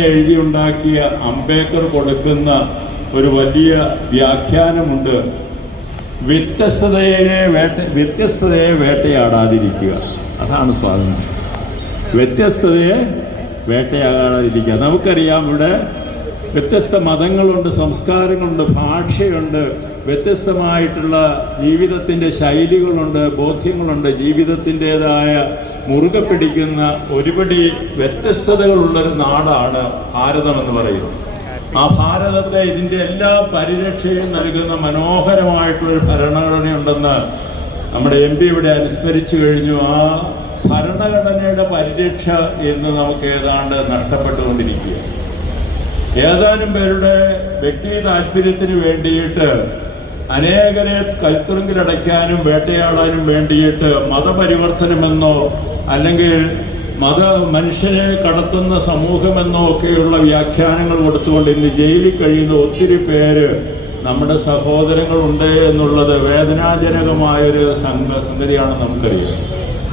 എഴുതിയുണ്ടാക്കിയ അംബേദ്കർ കൊടുക്കുന്ന ഒരു വലിയ വ്യാഖ്യാനമുണ്ട്. വ്യത്യസ്തതയെ വേട്ട വ്യത്യസ്തതയെ വേട്ടയാടാതിരിക്കുക. അതാണ് സ്വാതന്ത്ര്യം. വ്യത്യസ്തതയെ വേട്ടയാടാതിരിക്കുക. നമുക്കറിയാം ഇവിടെ വ്യത്യസ്ത മതങ്ങളുണ്ട് സംസ്കാരങ്ങളുണ്ട് ഭാഷയുണ്ട് വ്യത്യസ്തമായിട്ടുള്ള ജീവിതത്തിന്റെ ശൈലികളുണ്ട് ബോധ്യങ്ങളുണ്ട് ജീവിതത്തിന്റെതായ മുറുകെ പിടിക്കുന്ന ഒരുപടി വ്യത്യസ്തതകളുള്ളൊരു നാടാണ് ഭാരതം എന്ന് പറയുന്നത്. ആ ഭാരതത്തെ ഇതിന്റെ എല്ലാ പരിരക്ഷയും നൽകുന്ന മനോഹരമായിട്ടുള്ളൊരു ഭരണഘടനയുണ്ടെന്ന് നമ്മുടെ എം പി ഇവിടെ അനുസ്മരിച്ചു കഴിഞ്ഞു. ആ ഭരണഘടനയുടെ പരിരക്ഷ ഇന്ന് നമുക്ക് ഏതാണ്ട് നഷ്ടപ്പെട്ടുകൊണ്ടിരിക്കുക. ഏതാനും പേരുടെ വ്യക്തി താല്പര്യത്തിന് വേണ്ടിയിട്ട് അനേകരെ കൈത്തുറങ്കിലടയ്ക്കാനും വേട്ടയാടാനും വേണ്ടിയിട്ട് മതപരിവർത്തനമെന്നോ അല്ലെങ്കിൽ മത മനുഷ്യനെ കടത്തുന്ന സമൂഹമെന്നോ ഒക്കെയുള്ള വ്യാഖ്യാനങ്ങൾ കൊടുത്തുകൊണ്ട് ഇന്ന് ജയിലിൽ കഴിയുന്ന ഒത്തിരി പേര് നമ്മുടെ സഹോദരങ്ങളുണ്ട് എന്നുള്ളത് വേദനാജനകമായൊരു സംഘ സംഗതിയാണ് നമുക്കറിയാം.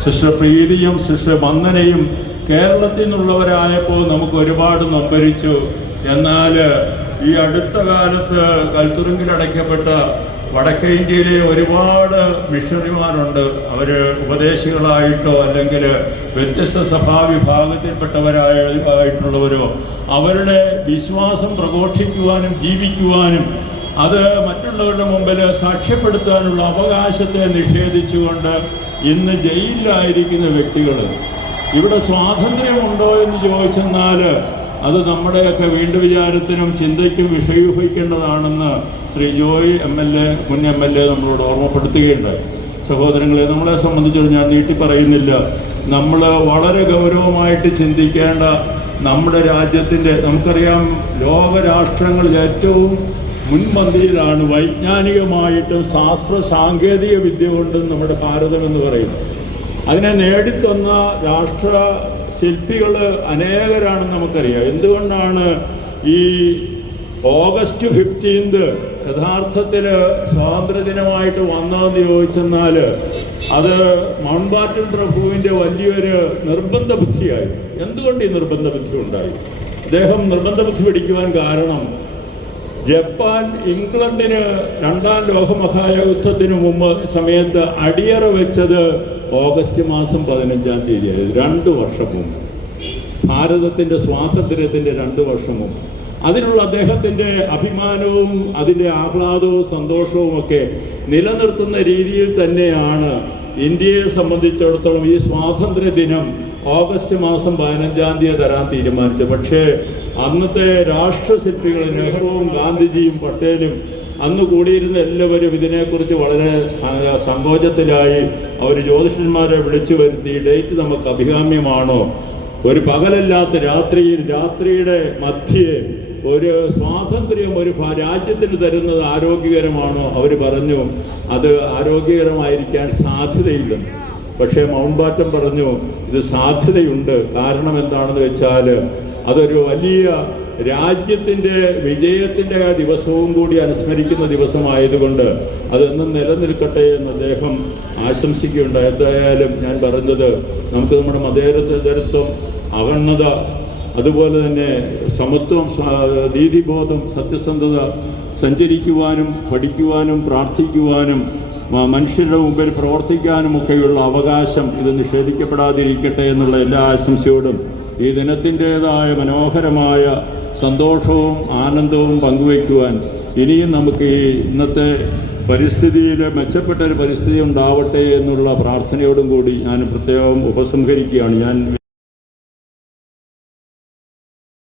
സിസ്റ്റർ പ്രീതിയും സിസ്റ്റർ വന്ദനയും കേരളത്തിൽ നിന്നുള്ളവരായപ്പോൾ നമുക്ക് ഒരുപാട് നമ്പരിച്ചു. എന്നാൽ ഈ അടുത്ത കാലത്ത് കൽത്തുറുങ്കിൽ അടയ്ക്കപ്പെട്ട വടക്കേ ഇന്ത്യയിലെ ഒരുപാട് മിഷണറിമാരുണ്ട്. അവർ ഉപദേശികളായിട്ടോ അല്ലെങ്കിൽ വ്യത്യസ്ത സഭാ വിഭാഗത്തിൽപ്പെട്ടവരായ ആയിട്ടുള്ളവരോ അവരുടെ വിശ്വാസം പ്രഘോഷിക്കുവാനും ജീവിക്കുവാനും അത് മറ്റുള്ളവരുടെ മുമ്പിൽ സാക്ഷ്യപ്പെടുത്താനുള്ള അവകാശത്തെ നിഷേധിച്ചുകൊണ്ട് ഇന്ന് ജയിലിലായിരിക്കുന്ന വ്യക്തികൾ ഇവിടെ സ്വാതന്ത്ര്യമുണ്ടോ എന്ന് ചോദിച്ചെന്നാൽ അത് നമ്മുടെയൊക്കെ വീണ്ടു വിചാരത്തിനും ചിന്തയ്ക്കും വിഷയൂഹിക്കേണ്ടതാണെന്ന് Shri Joy M L A മുൻ എം എൽ എ നമ്മളോട് ഓർമ്മപ്പെടുത്തുകയുണ്ട് സഹോദരങ്ങളെ നമ്മളെ സംബന്ധിച്ചോളം ഞാൻ നീട്ടി പറയുന്നില്ല. നമ്മൾ വളരെ ഗൗരവമായിട്ട് ചിന്തിക്കേണ്ട നമ്മുടെ രാജ്യത്തിന്റെ നമുക്കറിയാം ലോകരാഷ്ട്രങ്ങളിൽ ഏറ്റവും മുൻപന്തിയിലാണ് വൈജ്ഞാനികമായിട്ടും ശാസ്ത്ര സാങ്കേതിക വിദ്യ കൊണ്ടും നമ്മുടെ ഭാരതം എന്ന് പറയുന്നത്. അതിനെ നേടിത്തന്ന രാഷ്ട്ര ശില്പികൾ അനേകരാണെന്ന് നമുക്കറിയാം. എന്തുകൊണ്ടാണ് ഈ ഓഗസ്റ്റ് ഫിഫ്റ്റീൻത് യഥാർത്ഥത്തിൽ സ്വാതന്ത്ര്യദിനമായിട്ട് വന്നതെന്ന് ചോദിച്ചെന്നാൽ അത് മൗണ്ട് ബാറ്റൻ പ്രഭുവിന്റെ വലിയൊരു നിർബന്ധ ബുദ്ധിയായി. എന്തുകൊണ്ട് ഈ നിർബന്ധ ബുദ്ധി ഉണ്ടായി? അദ്ദേഹം നിർബന്ധ ബുദ്ധി പിടിക്കുവാൻ കാരണം ജപ്പാൻ ഇംഗ്ലണ്ടിന് രണ്ടാം ലോകമഹായുദ്ധത്തിന് മുമ്പ് സമയത്ത് അടിയറ വെച്ചത് ഓഗസ്റ്റ് മാസം പതിനഞ്ചാം തീയതിയായിരുന്നു രണ്ട് വർഷം മുമ്പ്. ഭാരതത്തിന്റെ സ്വാതന്ത്ര്യത്തിന്റെ രണ്ട് വർഷം മുമ്പ്. അതിനുള്ള അദ്ദേഹത്തിന്റെ അഭിമാനവും അതിന്റെ ആഹ്ലാദവും സന്തോഷവും ഒക്കെ നിലനിർത്തുന്ന രീതിയിൽ തന്നെയാണ് ഇന്ത്യയെ സംബന്ധിച്ചിടത്തോളം ഈ സ്വാതന്ത്ര്യ ദിനം ഓഗസ്റ്റ് മാസം പതിനഞ്ചാം തീയതി തരാൻ തീരുമാനിച്ചു. പക്ഷേ അന്നത്തെ രാഷ്ട്രശില്പികൾ നെഹ്റുവും ഗാന്ധിജിയും പട്ടേലും അന്ന് കൂടിയിരുന്ന എല്ലാവരും ഇതിനെക്കുറിച്ച് വളരെ സങ്കോചത്തിലായി അവർ ജ്യോതിഷന്മാരെ വിളിച്ചു വരുത്തി ഡേറ്റ് നമുക്ക് അഭികാമ്യമാണോ? ഒരു പകലല്ലാത്ത രാത്രിയിൽ രാത്രിയുടെ മധ്യേ ഒരു സ്വാതന്ത്ര്യം ഒരു രാജ്യത്തിന് തരുന്നത് ആരോഗ്യകരമാണോ അവർ പറഞ്ഞു അത് ആരോഗ്യകരമായിരിക്കാൻ സാധ്യതയില്ലെന്ന് പക്ഷേ മൗണ്ട് ബാറ്റൻ പറഞ്ഞു ഇത് സാധ്യതയുണ്ട്. കാരണം എന്താണെന്ന് വെച്ചാൽ അതൊരു വലിയ രാജ്യത്തിന്റെ വിജയത്തിന്റെ ദിവസവും കൂടി അനുസ്മരിക്കുന്ന ദിവസമായതുകൊണ്ട് അതെന്നും നിലനിൽക്കട്ടെ എന്ന് അദ്ദേഹം ആശംസിക്കുകയുണ്ട് എന്തായാലും ഞാൻ പറഞ്ഞത് നമുക്ക് നമ്മുടെ മതേതരത്വം അകണ്ണത അതുപോലെ തന്നെ സമത്വം നീതിബോധം സത്യസന്ധത സഞ്ചരിക്കുവാനും പഠിക്കുവാനും പ്രാർത്ഥിക്കുവാനും മനുഷ്യരുടെ മുമ്പിൽ പ്രവർത്തിക്കാനും ഒക്കെയുള്ള അവകാശം ഇത് നിഷേധിക്കപ്പെടാതിരിക്കട്ടെ എന്നുള്ള എല്ലാ ആശംസയോടും ഈ ദിനത്തിന്റെതായ മനോഹരമായ സന്തോഷവും ആനന്ദവും പങ്കുവയ്ക്കുവാൻ ഇനിയും നമുക്ക് ഈ ഇന്നത്തെ പരിസ്ഥിതിയിൽ മെച്ചപ്പെട്ട ഒരു പരിസ്ഥിതി ഉണ്ടാവട്ടെ എന്നുള്ള പ്രാർത്ഥനയോടും കൂടി ഞാൻ പ്രത്യേകം ഉപസംഹരിക്കുകയാണ്. ഞാൻ